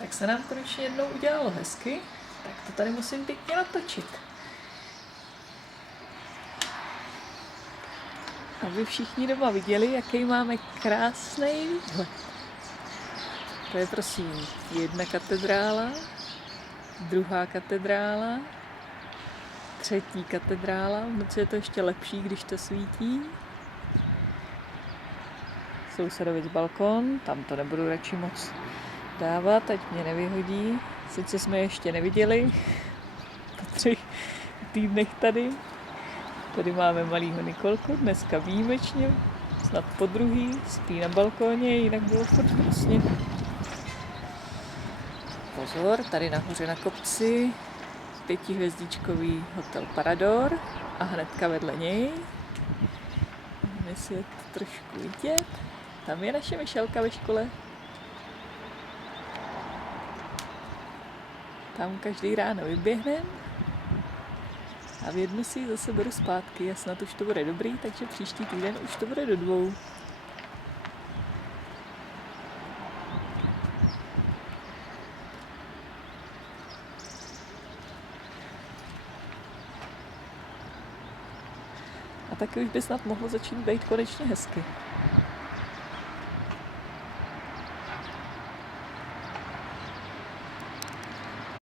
Tak se nám konečně jednou udělalo hezky, tak to tady musím pěkně natočit. Aby všichni doma viděli, jaký máme krásný výhled. To je prosím jedna katedrála, druhá katedrála, třetí katedrála, v noci je to ještě lepší, když to svítí. Sousedovic balkon, tam to nebudu radši moc dávat, ať mě nevyhodí. Sice jsme ještě neviděli po 3 týdnech tady. Tady máme malýho Nikolku, dneska výjimečně, snad po druhý, spí na balkóně, jinak bylo furt hnusně. Pozor, tady nahoře na kopci 5hvězdičkový hotel Parador a hnedka vedle něj, jestli je to trošku vidět, tam je naše Mišelka ve škole. Tam každý ráno vyběhnem a v 1 si ji zase beru zpátky a snad už to bude dobrý, takže příští týden už to bude do 2. A taky už by snad mohlo začít být konečně hezky.